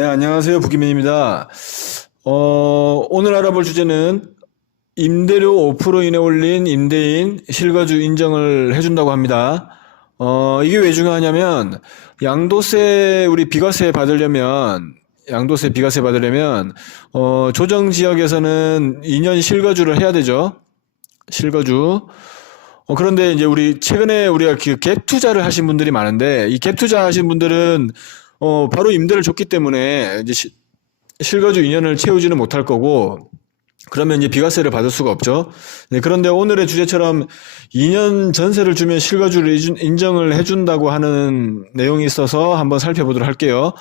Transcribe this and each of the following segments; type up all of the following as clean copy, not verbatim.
네, 안녕하세요. 부기맨입니다. 오늘 알아볼 주제는 임대료 5% 이내 올린 임대인 실거주 인정을 해준다고 합니다. 이게 왜 중요하냐면, 우리 양도세 비과세 받으려면, 조정 지역에서는 2년 실거주를 해야 되죠. 실거주. 그런데 이제 최근에 우리가 갭 투자를 하신 분들이 많은데, 이 갭 투자 하신 분들은, 바로 임대를 줬기 때문에 이제 실거주 2년을 채우지는 못할 거고, 그러면 이제 비과세를 받을 수가 없죠. 네, 그런데 오늘의 주제처럼 2년 전세를 주면 실거주를 인정을 해준다고 하는 내용이 있어서 한번 살펴보도록 할게요.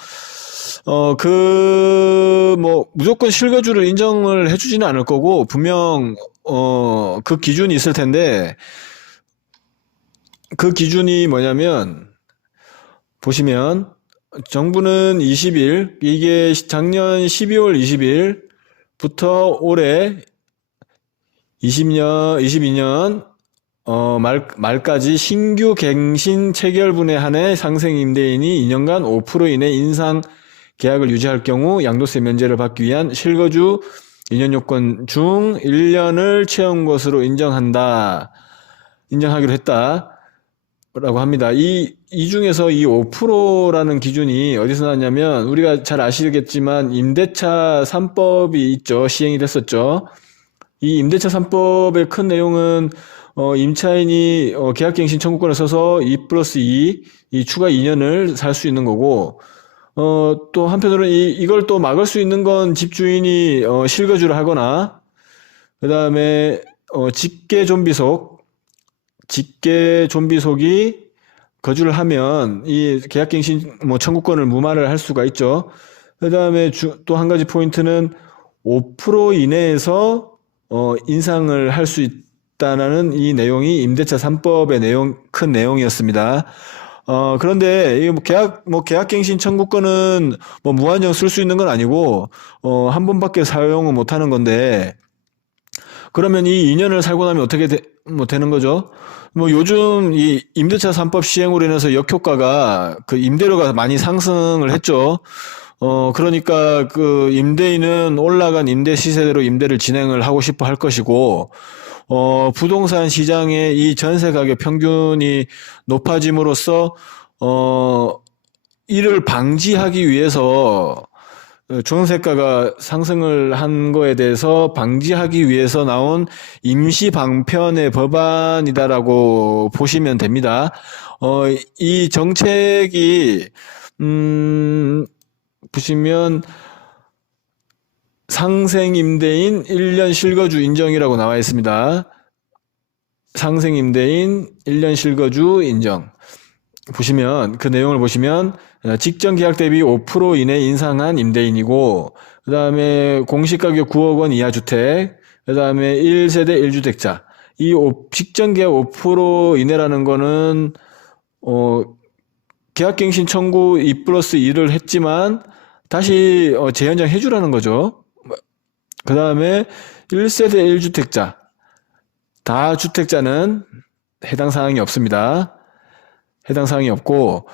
무조건 실거주를 인정을 해주지는 않을 거고, 분명, 그 기준이 있을 텐데, 그 기준이 뭐냐면, 보시면, 정부는 20일, 이게 작년 12월 20일부터 올해 22년 말까지 신규 갱신 체결분에 한해 상생 임대인이 2년간 5% 이내 인상 계약을 유지할 경우 양도세 면제를 받기 위한 실거주 2년 요건 중 1년을 채운 것으로 인정하기로 했다. 라고 합니다. 이 중에서 이 5%라는 기준이 어디서 나왔냐면, 우리가 잘 아시겠지만, 임대차 3법이 있죠. 시행이 됐었죠. 이 임대차 3법의 큰 내용은, 임차인이, 계약갱신 청구권을 써서 2+2, 이 추가 2년을 살 수 있는 거고, 또 한편으로는 이걸 또 막을 수 있는 건 집주인이, 실거주를 하거나, 그 다음에, 직계 좀비속이 거주를 하면 이 계약갱신 청구권을 무마를 할 수가 있죠. 그 다음에 또 한 가지 포인트는 5% 이내에서 인상을 할 수 있다는 이 내용이 임대차 3법의 큰 내용이었습니다. 그런데 이게 계약갱신 청구권은 무한정 쓸 수 있는 건 아니고 한 번밖에 사용을 못 하는 건데, 그러면 이 2년을 살고 나면 어떻게 되는 거죠? 요즘 이 임대차 3법 시행으로 인해서 역효과가 그 임대료가 많이 상승을 했죠. 그러니까 그 임대인은 올라간 임대 시세대로 임대를 진행을 하고 싶어 할 것이고, 부동산 시장의 이 전세 가격 평균이 높아짐으로써, 이를 방지하기 위해서 종세가가 상승을 한 거에 대해서 방지하기 위해서 나온 임시 방편의 법안이다라고 보시면 됩니다. 이 정책이 보시면 상생임대인 1년 실거주 인정이라고 나와 있습니다. 상생임대인 1년 실거주 인정. 보시면 그 내용을 보시면 직전 계약 대비 5% 이내 인상한 임대인이고, 그 다음에 공시가격 9억 원 이하 주택, 그 다음에 1세대 1주택자. 이 직전 계약 5% 이내라는 거는 계약갱신 청구 2+2를 했지만 다시 재연장 해주라는 거죠. 그 다음에 1세대 1주택자. 다주택자는 해당 사항이 없습니다. 해당 사항이 없고,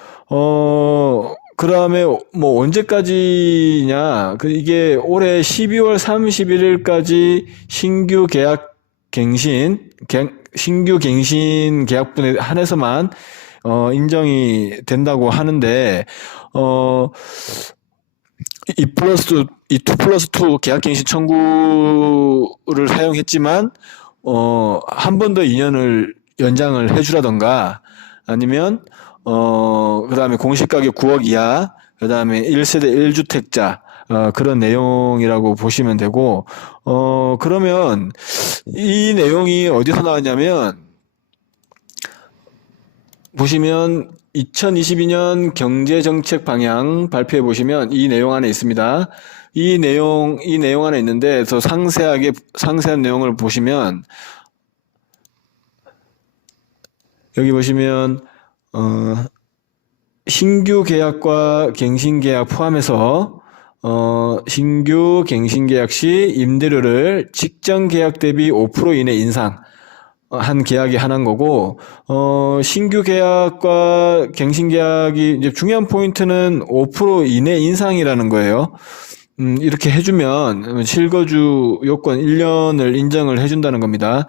그 다음에 언제까지냐, 이게 올해 12월 31일까지 신규 갱신 계약분에 한해서만, 인정이 된다고 하는데, 2+2 계약갱신 청구를 사용했지만, 한 번 더 2년을 연장을 해주라던가, 아니면 그 다음에 공시가격 9억 이하, 그 다음에 1세대 1주택자, 그런 내용이라고 보시면 되고, 그러면 이 내용이 어디서 나왔냐면, 보시면 2022년 경제정책 방향 발표해 보시면 이 내용 안에 있습니다. 이 내용 안에 있는데, 더 상세한 내용을 보시면, 여기 보시면 신규 계약과 갱신 계약 포함해서 신규 갱신 계약 시 임대료를 직전 계약 대비 5% 이내 인상, 한 계약이 하나인 거고, 신규 계약과 갱신 계약이 이제 중요한 포인트는 5% 이내 인상이라는 거예요. 이렇게 해주면 실거주 요건 1년을 인정을 해준다는 겁니다.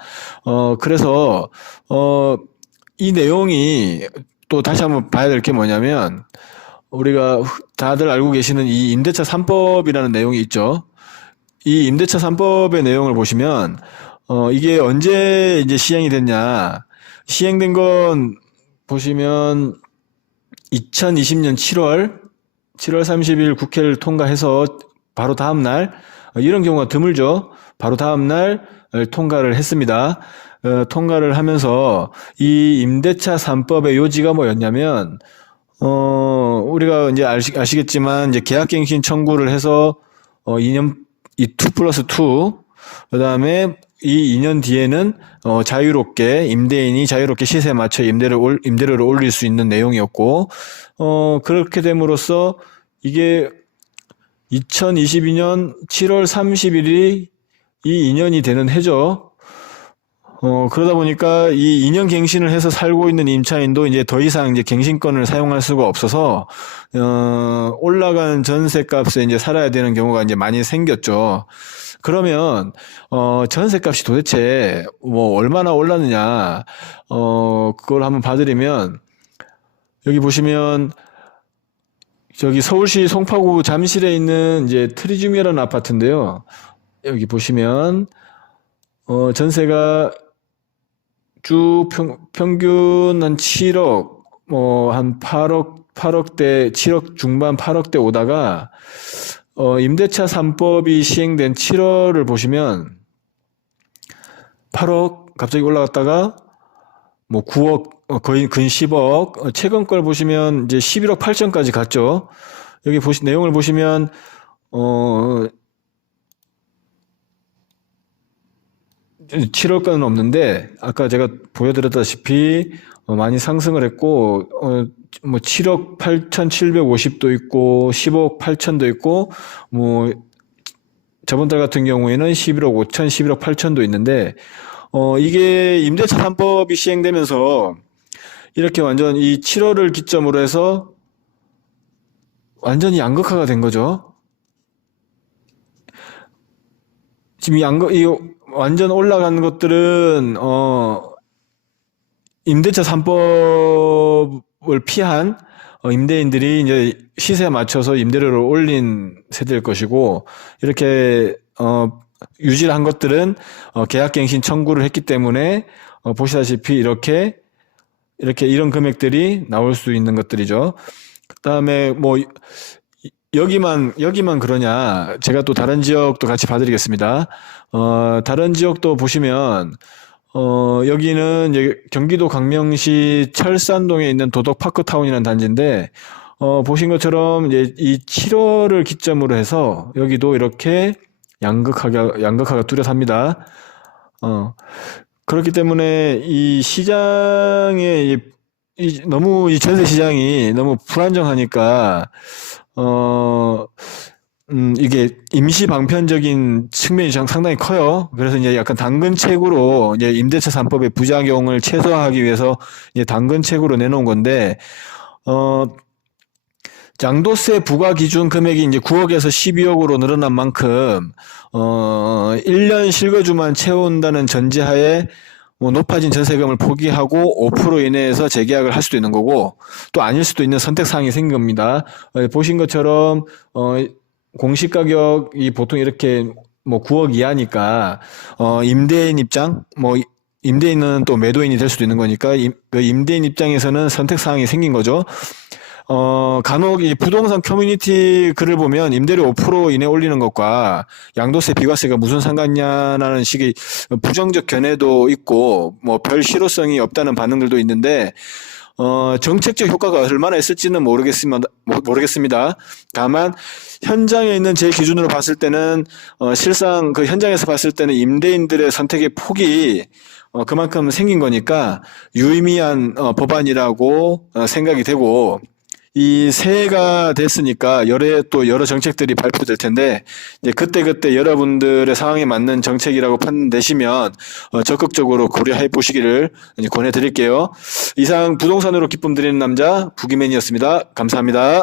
그래서, 이 내용이 또 다시 한번 봐야 될 게 뭐냐면, 우리가 다들 알고 계시는 이 임대차 3법이라는 내용이 있죠. 이 임대차 3법의 내용을 보시면, 이게 언제 이제 시행이 됐냐. 시행된 건 보시면 2020년 7월 30일 국회를 통과해서 바로 다음 날, 이런 경우가 드물죠. 바로 다음 날 통과를 했습니다. 통과를 하면서 이 임대차 3법의 요지가 뭐였냐면, 우리가 이제 아시겠지만, 이제 계약갱신 청구를 해서, 2년, 이 2 플러스 2, 그 다음에 이 2년 뒤에는, 자유롭게, 임대인이 자유롭게 시세에 맞춰 임대료를 올릴 수 있는 내용이었고, 그렇게 됨으로써 이게 2022년 7월 30일이 이 2년이 되는 해죠. 그러다 보니까 이 2년 갱신을 해서 살고 있는 임차인도 이제 더 이상 이제 갱신권을 사용할 수가 없어서, 올라간 전세값에 이제 살아야 되는 경우가 이제 많이 생겼죠. 그러면, 전세값이 도대체 뭐 얼마나 올랐느냐, 그걸 한번 봐드리면, 여기 보시면, 저기 서울시 송파구 잠실에 있는 이제 트리즘이라는 아파트인데요. 여기 보시면, 전세가 쭉 평균 한 7억, 한 8억대, 7억 중반 8억대 오다가, 임대차 3법이 시행된 7월을 보시면 8억 갑자기 올라갔다가 뭐 9억, 거의 근 10억, 최근 걸 보시면 이제 11억 8천까지 갔죠. 여기 내용을 보시면, 7월까지는 없는데, 아까 제가 보여드렸다시피, 많이 상승을 했고, 뭐 7억 8,750도 있고, 10억 8천도 있고, 뭐, 저번 달 같은 경우에는 11억 5천, 11억 8천도 있는데, 이게 임대차 3법이 시행되면서, 이렇게 완전 이 7월을 기점으로 해서, 완전히 양극화가 된 거죠. 지금 이 완전 올라간 것들은, 임대차 3법을 피한, 임대인들이 이제 시세에 맞춰서 임대료를 올린 세대일 것이고, 이렇게, 유지를 한 것들은, 계약갱신 청구를 했기 때문에, 보시다시피 이런 금액들이 나올 수 있는 것들이죠. 그 다음에 뭐, 여기만 그러냐. 제가 또 다른 지역도 같이 봐드리겠습니다. 다른 지역도 보시면, 여기는 이제 경기도 강명시 철산동에 있는 도덕파크타운이라는 단지인데, 보신 것처럼 이제 이 7월을 기점으로 해서 여기도 이렇게 양극화가 뚜렷합니다. 그렇기 때문에 이 시장에 너무 이 전세 시장이 너무 불안정하니까, 이게 임시 방편적인 측면이 상당히 커요. 그래서 이제 약간 당근책으로 이제 임대차 3법의 부작용을 최소화하기 위해서 이제 당근책으로 내놓은 건데, 양도세 부과 기준 금액이 이제 9억에서 12억으로 늘어난 만큼, 1년 실거주만 채운다는 전제하에 뭐 높아진 전세금을 포기하고 5% 이내에서 재계약을 할 수도 있는 거고, 또 아닐 수도 있는 선택사항이 생긴 겁니다. 보신 것처럼, 공시 가격이 보통 이렇게 뭐 9억 이하니까, 임대인 입장, 뭐, 임대인은 또 매도인이 될 수도 있는 거니까, 그 임대인 입장에서는 선택사항이 생긴 거죠. 간혹 이 부동산 커뮤니티 글을 보면 임대료 5% 이내 올리는 것과 양도세 비과세가 무슨 상관이냐라는 식의 부정적 견해도 있고, 뭐 별 실효성이 없다는 반응들도 있는데, 정책적 효과가 얼마나 있을지는 모르겠습니다. 다만, 현장에 있는 제 기준으로 봤을 때는, 실상 그 현장에서 봤을 때는 임대인들의 선택의 폭이 그만큼 생긴 거니까 유의미한 법안이라고 생각이 되고, 이 새해가 됐으니까 여러 정책들이 발표될 텐데 이제 그때 여러분들의 상황에 맞는 정책이라고 판단되시면 적극적으로 고려해 보시기를 권해 드릴게요. 이상 부동산으로 기쁨 드리는 남자 부기맨이었습니다. 감사합니다.